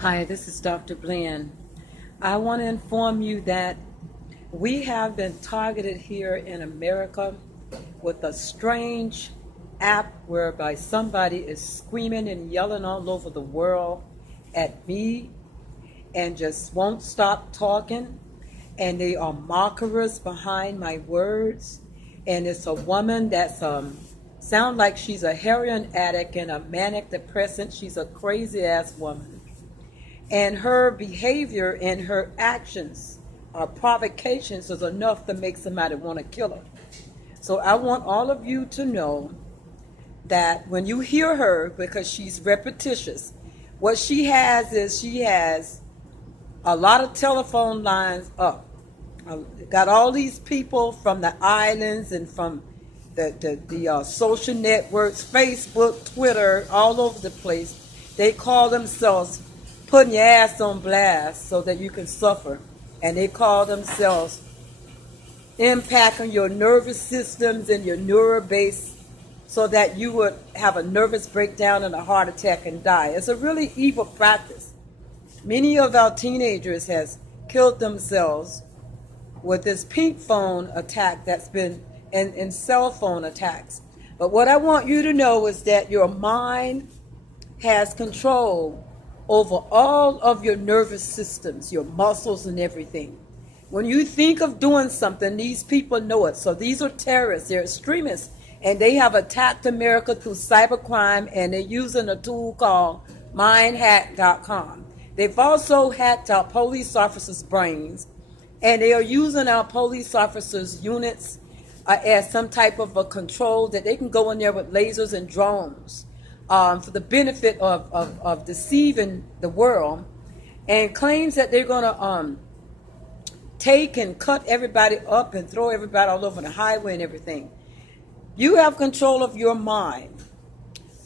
Hi, this is Dr. Blann. I want to inform you that we have been targeted here in America with a strange app whereby somebody is screaming and yelling all over the world at me and just won't stop talking. And they are mockers behind my words. And it's a woman that's sound like she's a heroin addict and a manic depressant. She's a crazy ass woman. And her behavior and her actions or provocations is enough to make somebody want to kill her. So I want all of you to know that when you hear her, because she's repetitious, what she has is she has a lot of telephone lines up. Got all these people from the islands and from the social networks, Facebook, Twitter, all over the place. They call themselves putting your ass on blast so that you can suffer. And they call themselves impacting your nervous systems and your neural base so that you would have a nervous breakdown and a heart attack and die. It's a really evil practice. Many of our teenagers has killed themselves with this pink phone attack that's been in cell phone attacks. But what I want you to know is that your mind has control over all of your nervous systems, your muscles and everything. When you think of doing something, these people know it. So these are terrorists, they're extremists, and they have attacked America through cybercrime, and they're using a tool called Mindhack.com. They've also hacked our police officers' brains, and they are using our police officers' units as some type of a control that they can go in there with lasers and drones. For the benefit of deceiving the world, and claims that they're going to take and cut everybody up and throw everybody all over the highway and everything. You have control of your mind.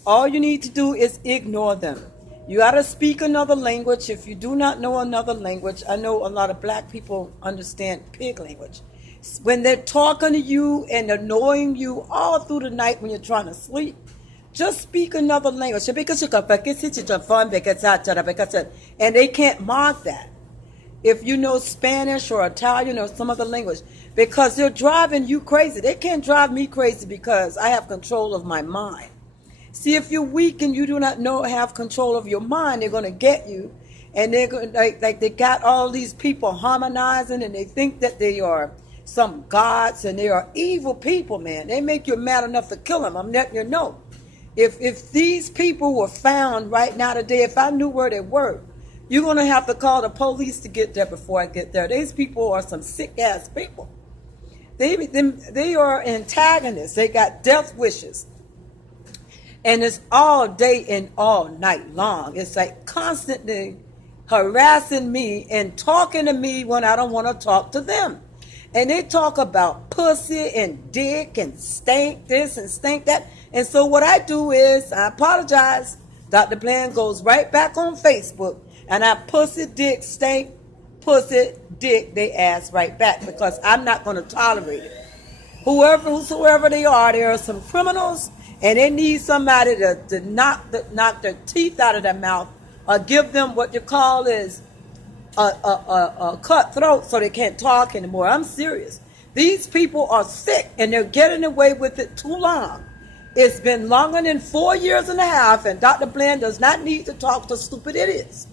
All you need to do is ignore them. You got to speak another language. If you do not know another language, I know a lot of black people understand pig language. When they're talking to you and annoying you all through the night when you're trying to sleep, just speak another language. And they can't mock that. If you know Spanish or Italian or some other language, because they're driving you crazy. They can't drive me crazy because I have control of my mind. See, if you're weak and you do not have control of your mind, they're going to get you. And they're going like they got all these people harmonizing, and they think that they are some gods, and they are evil people, man. They make you mad enough to kill them. I'm letting you know. If these people were found right now today, if I knew where they were, you're going to have to call the police to get there before I get there. These people are some sick-ass people. They are antagonists. They got death wishes. And it's all day and all night long. It's like constantly harassing me and talking to me when I don't want to talk to them. And they talk about pussy and dick and stank this and stank that. And so what I do is, I apologize, Dr. Blann goes right back on Facebook, and I pussy, dick, stank, pussy, dick, they ass right back, because I'm not going to tolerate it. Whoever they are some criminals, and they need somebody to knock their teeth out of their mouth, or give them what you call is a cut throat so they can't talk anymore. I'm serious. These people are sick, and they're getting away with it too long. It's been longer than 4 years and a half, and Dr. Blann does not need to talk to stupid idiots.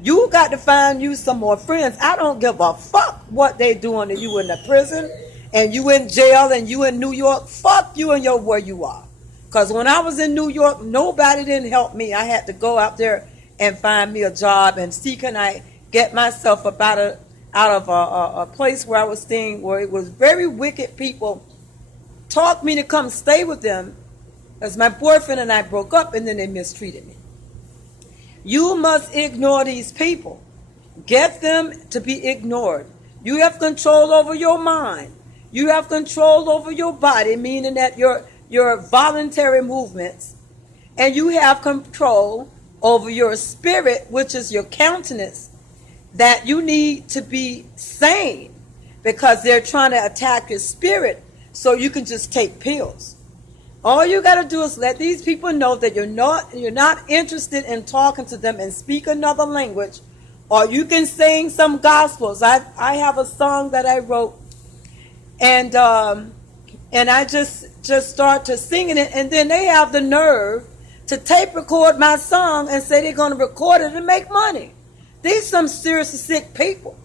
You got to find you some more friends. I don't give a fuck what they doing to you in the prison, and you in jail, and you in New York. Fuck you and where you are. Because when I was in New York, nobody didn't help me. I had to go out there and find me a job and see can I get myself out of a place where I was staying, where it was very wicked people, talked me to come stay with them, as my boyfriend and I broke up, and then they mistreated me. You must ignore these people. Get them to be ignored. You have control over your mind. You have control over your body, meaning that your voluntary movements, and you have control over your spirit, which is your countenance, that you need to be sane, because they're trying to attack your spirit so you can just take pills. All you got to do is let these people know that you're not interested in talking to them and speak another language, or you can sing some gospels. I have a song that I wrote, and I just start to singing it, and then they have the nerve to tape record my song and say they're going to record it and make money. These some seriously sick people.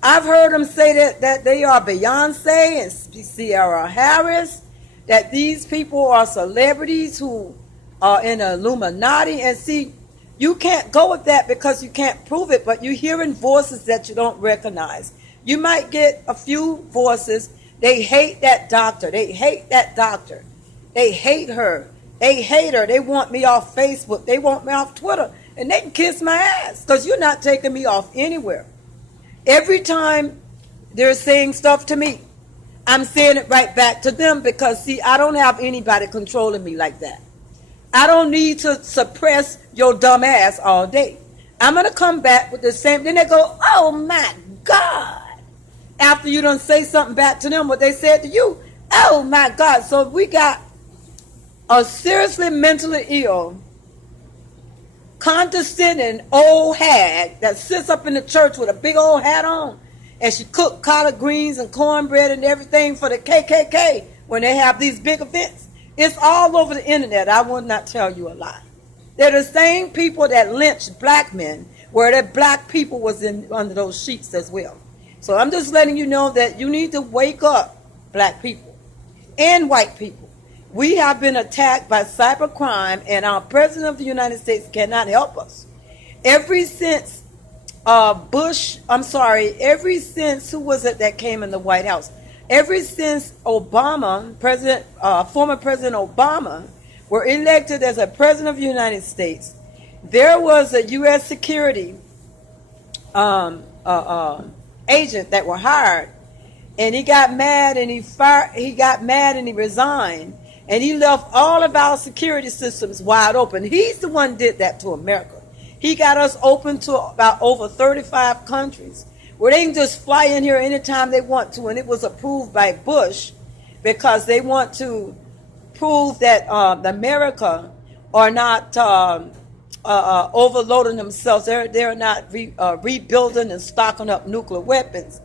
I've heard them say that they are Beyonce and Sierra Harris, that these people are celebrities who are in the Illuminati. And see, you can't go with that because you can't prove it, but you're hearing voices that you don't recognize. You might get a few voices. They hate that doctor. They hate that doctor. They hate her. They hate her. They want me off Facebook. They want me off Twitter. And they can kiss my ass because you're not taking me off anywhere. Every time they're saying stuff to me, I'm saying it right back to them because, see, I don't have anybody controlling me like that. I don't need to suppress your dumb ass all day. I'm going to come back with the same. Then they go, oh, my God. After you done say something back to them, what they said to you. Oh, my God. So we got a seriously mentally ill, condescending old hag that sits up in the church with a big old hat on. And she cooked collard greens and cornbread and everything for the KKK when they have these big events. It's all over the internet. I will not tell you a lie. They're the same people that lynched black men, where the black people was under those sheets as well. So I'm just letting you know that you need to wake up, black people and white people. We have been attacked by cybercrime, and our president of the United States cannot help us. Ever since every since, who was it that came in the White House? Ever since Obama, former President Obama, were elected as a president of the United States, there was a U.S. security agent that were hired, and he got mad and he resigned, and he left all of our security systems wide open. He's the one who did that to America. He got us open to about over 35 countries where they can just fly in here anytime they want to. And it was approved by Bush because they want to prove that America are not overloading themselves. They're not rebuilding and stocking up nuclear weapons.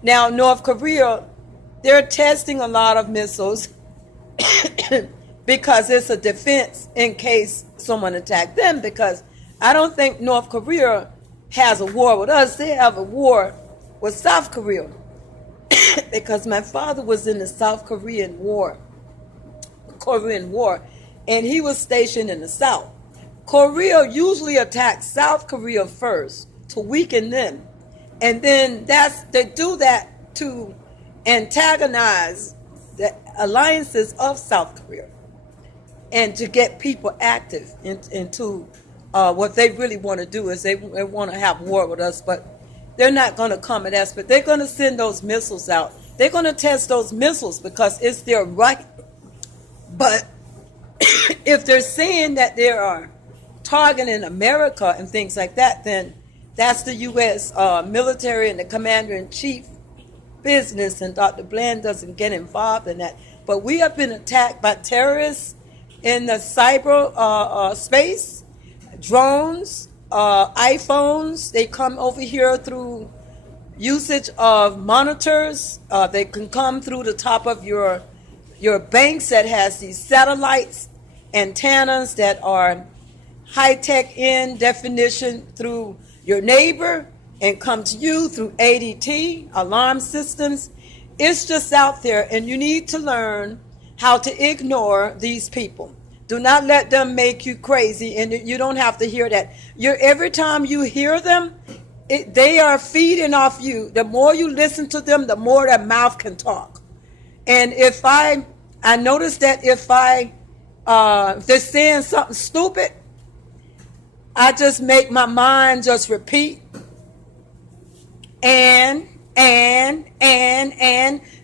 Now, North Korea, they're testing a lot of missiles because it's a defense in case someone attacked them, because I don't think North Korea has a war with us. They have a war with South Korea because my father was in the South Korean War, and he was stationed in the South. Korea usually attacks South Korea first to weaken them, and then they do that to antagonize the alliances of South Korea and to get people active into what they really want to do is they want to have war with us, but they're not going to come at us, but they're going to send those missiles out. They're going to test those missiles because it's their right. But if they're saying that they are targeting America and things like that, then that's the U.S. Military and the commander-in-chief business, and Dr. Blann doesn't get involved in that. But we have been attacked by terrorists in the cyber space. Drones, iPhones, they come over here through usage of monitors. They can come through the top of your banks that has these satellites, antennas that are high-tech in definition through your neighbor and come to you through ADT, alarm systems. It's just out there, and you need to learn how to ignore these people. Do not let them make you crazy, and you don't have to hear that. Every time you hear them, they are feeding off you. The more you listen to them, the more their mouth can talk. And if I notice that if they're saying something stupid, I just make my mind just repeat and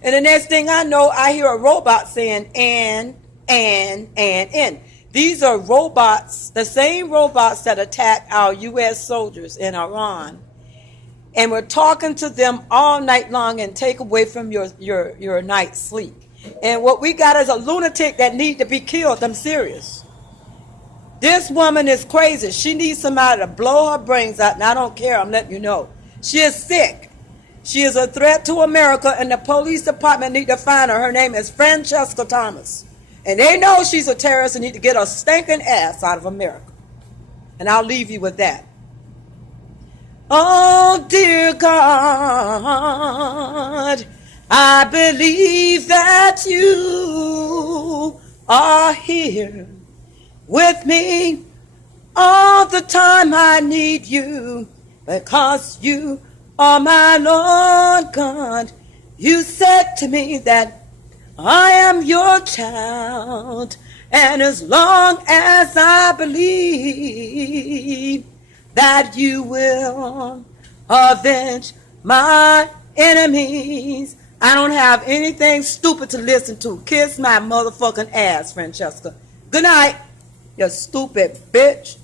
the next thing I know, I hear a robot saying and. These are robots, the same robots that attack our U.S. soldiers in Iran. And we're talking to them all night long and take away from your night's sleep. And what we got is a lunatic that need to be killed. I'm serious. This woman is crazy. She needs somebody to blow her brains out, and I don't care. I'm letting you know. She is sick. She is a threat to America, and the police department need to find her. Her name is Francesca Thomas. And they know she's a terrorist and need to get her stinking ass out of America. And I'll leave you with that. Oh, dear God, I believe that you are here with me all the time. I need you because you are my Lord God. You said to me that I am your child, and as long as I believe that you will avenge my enemies, I don't have anything stupid to listen to. Kiss my motherfucking ass, Francesca. Good night, you stupid bitch.